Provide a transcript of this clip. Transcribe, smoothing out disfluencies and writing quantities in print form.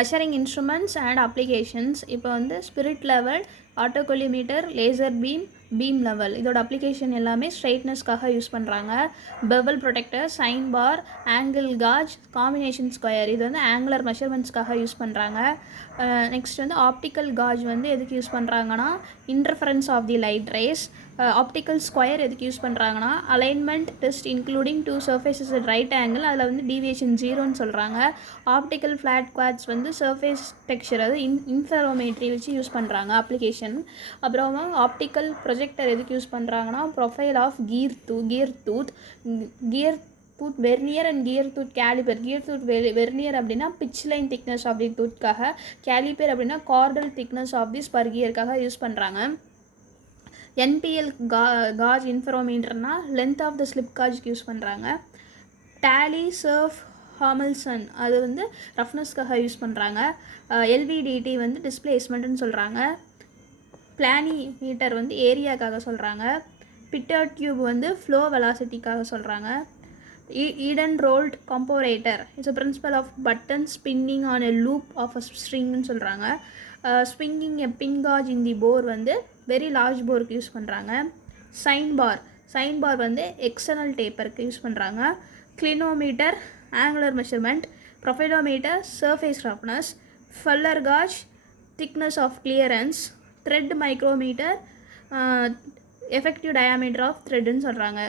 Measuring instruments and applications. இப்போ வந்து spirit level, autocollimator, laser beam, beam level இதோட application எல்லாமே ஸ்ட்ரைட்னஸ்க்காக யூஸ் பண்ணுறாங்க. Bevel protractor, sine bar, angle gauge, combination square இது வந்து ஆங்குலர் மெஷர்மெண்ட்ஸ்க்காக யூஸ் பண்ணுறாங்க. நெக்ஸ்ட் வந்து ஆப்டிக்கல் காஜ் வந்து எதுக்கு யூஸ் பண்ணுறாங்கன்னா interference of the light rays. Optical square எதுக்கு யூஸ் பண்ணுறாங்கன்னா alignment test including two surfaces at right angle அதில் வந்து டீவியேஷன் 0ன்னு சொல்கிறாங்க. ஆப்டிக்கல் ஃப்ளாட் குவாட்ஸ் வந்து சர்ஃபேஸ் டெக்ஸ்சர் அது இன்ஃபெரோமெட்ரி வச்சு யூஸ் பண்ணுறாங்க அப்ளிகேஷன். அப்புறமா ஆப்டிக்கல் ப்ரொஜெக்டர் எதுக்கு யூஸ் பண்ணுறாங்கன்னா profile of gear tooth vernier and gear tooth caliper. Gear tooth vernier அப்படின்னா pitch line thickness of the டூத்காக, கேலிபர் அப்படின்னா chordal thickness of the spur கியருக்காக யூஸ் பண்ணுறாங்க. என்பிஎல் காஜ் இன்ஃபெரோமீட்டர்னா லென்த் ஆஃப் த ஸ்லிப் காஜ்க்கு use பண்ணுறாங்க. Talysurf ஹாமல்சன் அது வந்து ரஃப்னஸ்க்காக யூஸ் பண்ணுறாங்க. எல்விடிடி வந்து டிஸ்பிளேஸ்மெண்ட்னு சொல்கிறாங்க. பிளானி மீட்டர் வந்து ஏரியாக்காக சொல்கிறாங்க. பிட்டர் டியூப் வந்து ஃப்ளோ வெலாசிட்டிக்காக சொல்கிறாங்க. Eden Rolt comparator it's a principle of button spinning on a loop of a ஸ்ட்ரிங்னு சொல்கிறாங்க. Swinging a pin gauge in the bore வந்து வெரி லார்ஜ் போருக்கு யூஸ் பண்ணுறாங்க. சைன் பார் வந்து எக்ஸ்டர்னல் டேப்பருக்கு யூஸ் பண்ணுறாங்க. Clinometer angular measurement, profilometer surface roughness, feeler gauge thickness of clearance, thread micrometer effective diameter of த்ரெட்னு சொல்கிறாங்க.